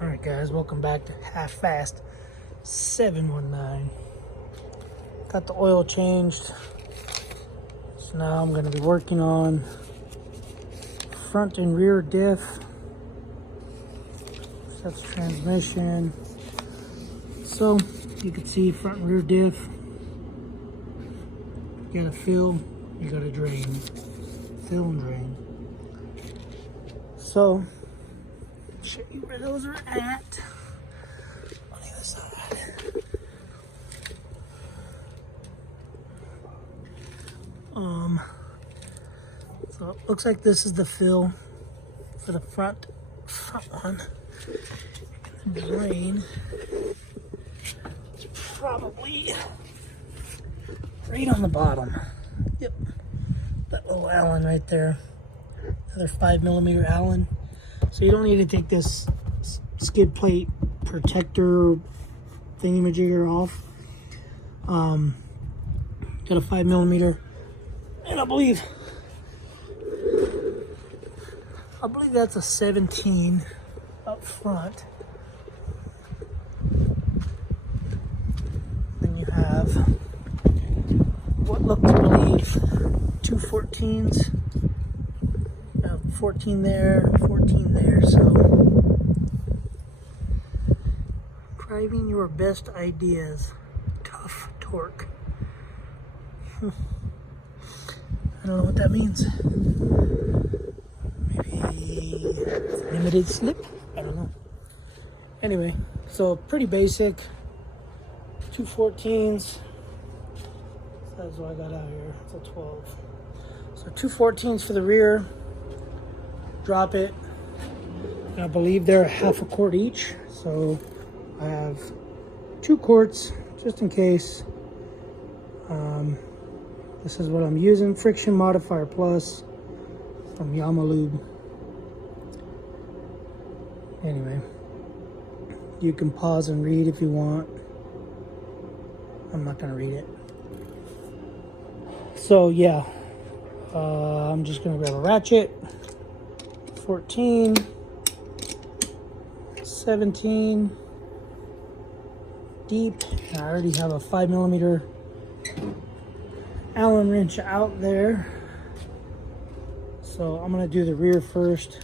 Alright guys, welcome back to Half Fast 719. Got the oil changed. So now I'm going to be working on front and rear diff. So that's transmission. So you can see front and rear diff. You gotta fill, you gotta drain. Fill and drain. So show you where those are at on the other side. So it looks like this is the fill for the front one. And the drain is probably right on the bottom. Yep, that little Allen right there. Another 5mm Allen. So you don't need to take this skid plate protector thingy-majigger off. Got a 5mm, and I believe that's a 17 up front. Then you have what look to believe two 14s. 14 there, 14 there, so driving your best ideas, tough torque. I don't know what that means. Maybe limited slip? I don't know. Anyway, so pretty basic. Two 14s. That's what I got out here. It's a 12. So two 14s for the rear. Drop it. And I believe they're half a quart each. So I have 2 quarts just in case. This is what I'm using, Friction Modifier Plus from Yamalube. Anyway, you can pause and read if you want. I'm not gonna read it. So yeah, I'm just gonna grab a ratchet. 14, 17, deep. I already have a 5mm Allen wrench out there. So I'm gonna do the rear first.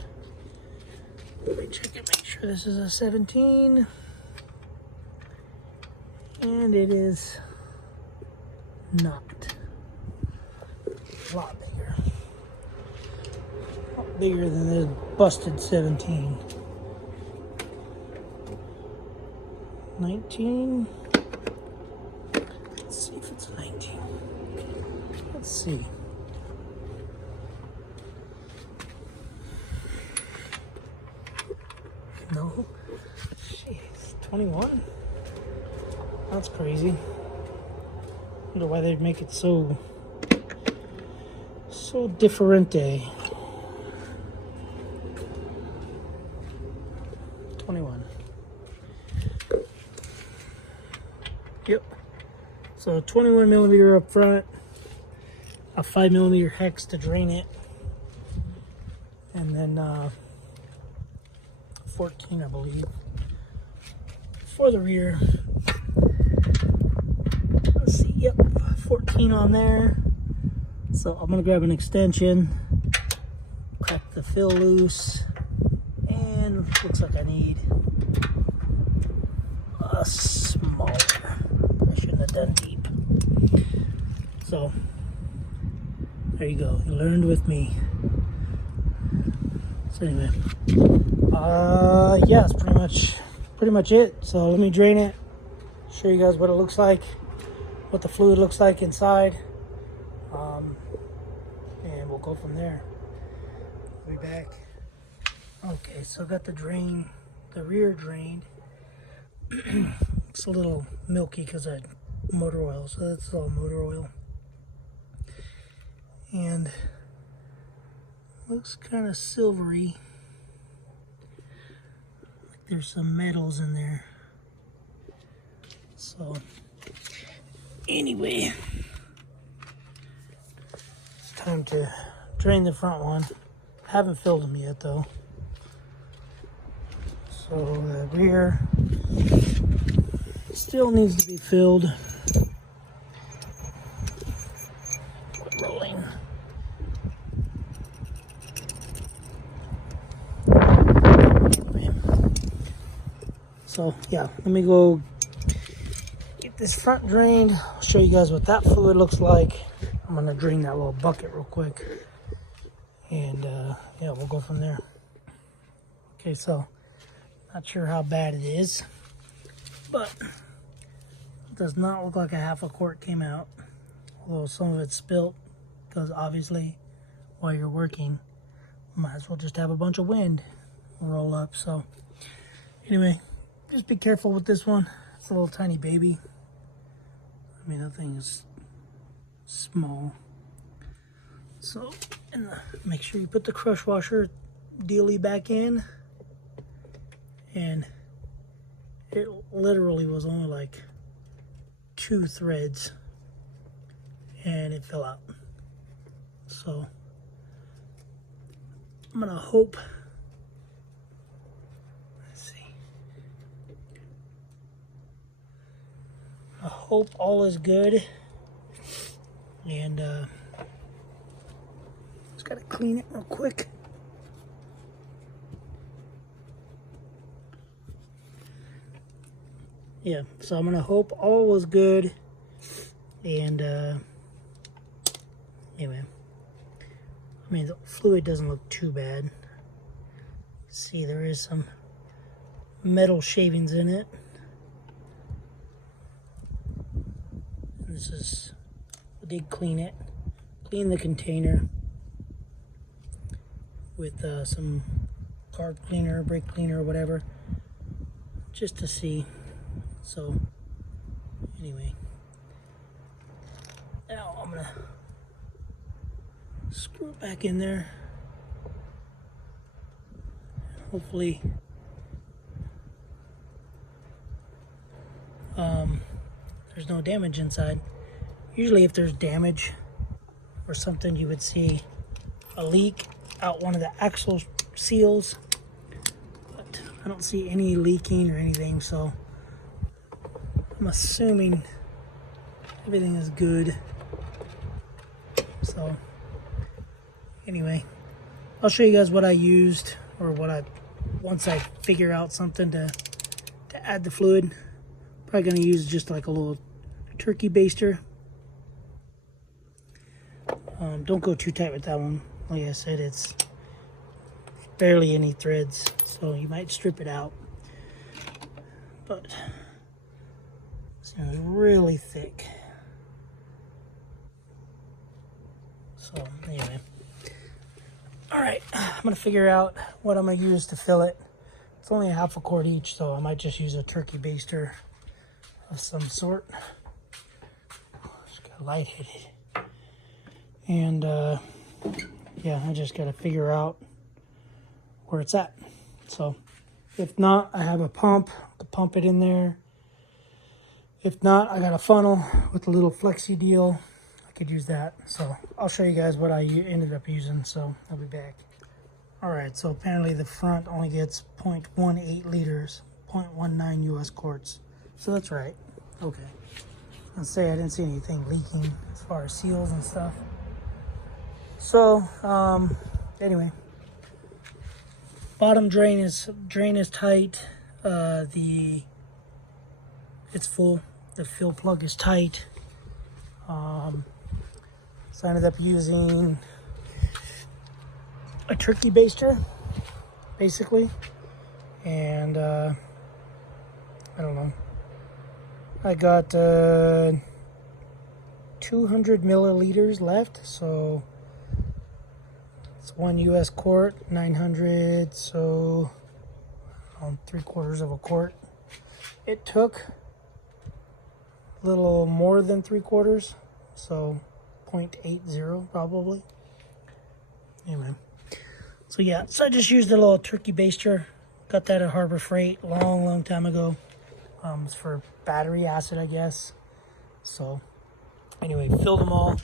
Let me check it, make sure this is a 17. And it is not. A lot bigger. A lot bigger than the busted 17. 19. Let's see if it's 19. Let's see. No. Jeez. 21? That's crazy. Wonder why they'd make it so differente. 21. Yep. So 21mm up front, a 5mm hex to drain it, and then 14, I believe, for the rear. Let's see. Yep, 14 on there. So I'm gonna grab an extension, crack the fill loose, and looks like I need a smaller. I shouldn't have done deep. So there you go. You learned with me. So anyway, yeah, it's pretty much it. So let me drain it. Show you guys what it looks like, what the fluid looks like inside, and we'll go from there. We'll be back. Okay, so I got the rear drained. It's a little milky because I had motor oil, so that's all motor oil. And looks kind of silvery. Like there's some metals in there. So anyway, it's time to drain the front one. Haven't filled them yet though. So the rear still needs to be filled. Quit rolling. So yeah, let me go get this front drained. I'll show you guys what that fluid looks like. I'm gonna drain that little bucket real quick, and yeah, we'll go from there. Okay, so not sure how bad it is, but it does not look like a half a quart came out, although some of it's spilt, because obviously while you're working, might as well just have a bunch of wind roll up. So anyway, just be careful with this one. It's a little tiny baby. I mean, that thing is small. So, and make sure you put the crush washer dealy back in. And it literally was only like 2 threads and it fell out. So I'm gonna hope, let's see, I hope all is good, and just gotta clean it real quick. Yeah, so I'm gonna hope all was good, and anyway, I mean, the fluid doesn't look too bad. See, there is some metal shavings in it. This is, I did clean it, clean the container with some carb cleaner, brake cleaner, or whatever, just to see. So anyway, now I'm gonna screw it back in there. Hopefully there's no damage inside. Usually if there's damage or something, you would see a leak out one of the axle seals, but I don't see any leaking or anything, so I'm assuming everything is good. So anyway, I'll show you guys what I used, or what I, once I figure out something to add the fluid. Probably gonna use just like a little turkey baster. Don't go too tight with that one. Like I said, it's barely any threads, so you might strip it out. But it's really thick. So anyway, all right, I'm gonna figure out what I'm gonna use to fill it. It's only a half a quart each, so I might just use a turkey baster of some sort. Just got lightheaded. And yeah, I just gotta figure out where it's at. So if not, I have a pump to pump it in there. If not, I got a funnel with a little flexi deal. I could use that. So I'll show you guys what I ended up using, so I'll be back. All right, so apparently the front only gets 0.18 liters, 0.19 US quarts. So that's right. Okay. Let's say I didn't see anything leaking as far as seals and stuff. So anyway, bottom drain is tight. It's full. The fill plug is tight. So I ended up using a turkey baster, basically, and I don't know. I got 200 milliliters left, so it's 1 US quart, 900, so 3/4 of a quart. It took a little more than 3/4, so 0.80 probably. Anyway, so yeah, so I just used a little turkey baster. Got that at Harbor Freight long time ago. It's for battery acid, I guess. So anyway, filled them all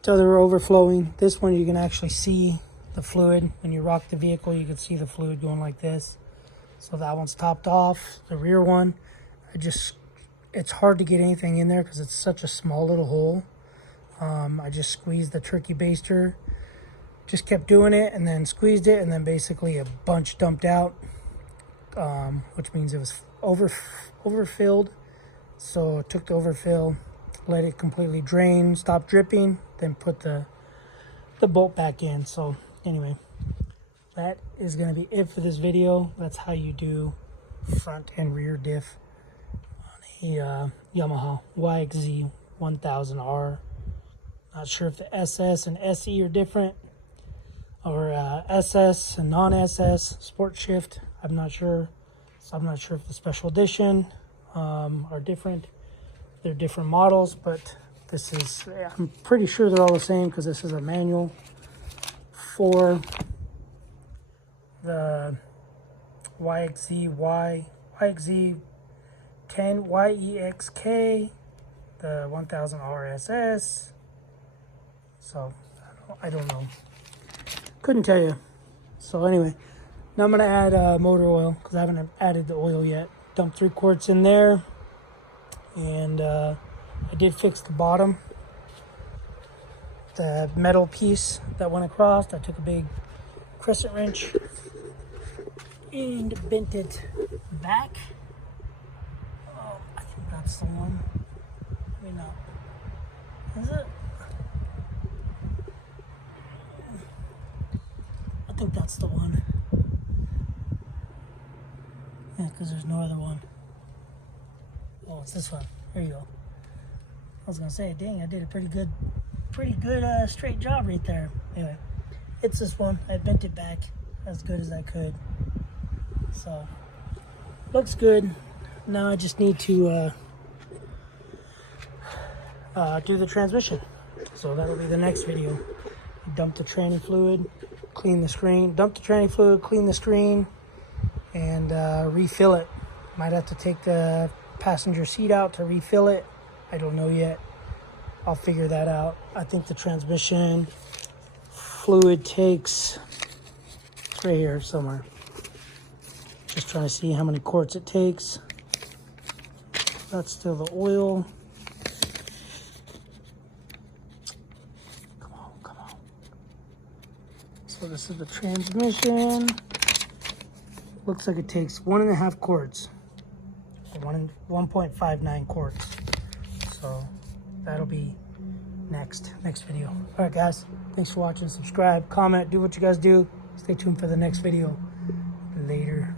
till they were overflowing. This one you can actually see the fluid when you rock the vehicle. You can see the fluid going like this. So that one's topped off. The rear one, it's hard to get anything in there because it's such a small little hole. I just squeezed the turkey baster, just kept doing it, and then squeezed it, and then basically a bunch dumped out, which means it was overfilled. So I took the overfill, let it completely drain, stop dripping, then put the bolt back in. So anyway, that is going to be it for this video. That's how you do front and rear diff on a Yamaha YXZ1000R. Not sure if the SS and SE are different, or SS and non-SS, sport shift. I'm not sure. So I'm not sure if the special edition are different. They're different models, but this is, I'm pretty sure they're all the same because this is a manual for the YXZ10 YEXK, the 1000r SS. So I don't know. Couldn't tell you. So anyway, now I'm gonna add motor oil because I haven't added the oil yet. Dumped 3 quarts in there, and I did fix the bottom, the metal piece that went across. I took a big crescent wrench and bent it back. Oh, I think that's the one. Maybe not. Is it? I think that's the one. Yeah, because there's no other one. Oh, it's this one. There you go. I was gonna say, dang, I did a pretty good straight job right there. Anyway, it's this one. I bent it back as good as I could. So, looks good. Now I just need to do the transmission. So that'll be the next video. Dump the tranny fluid, clean the screen, dump the tranny fluid, clean the screen, and refill it. Might have to take the passenger seat out to refill it. I don't know yet. I'll figure that out. I think the transmission fluid takes, it's right here somewhere. Just trying to see how many quarts it takes. That's still the oil. Come on. So this is the transmission. Looks like it takes 1.5 quarts. 1.59 quarts. So that'll be next video. All right, guys. Thanks for watching. Subscribe, comment, do what you guys do. Stay tuned for the next video. Later.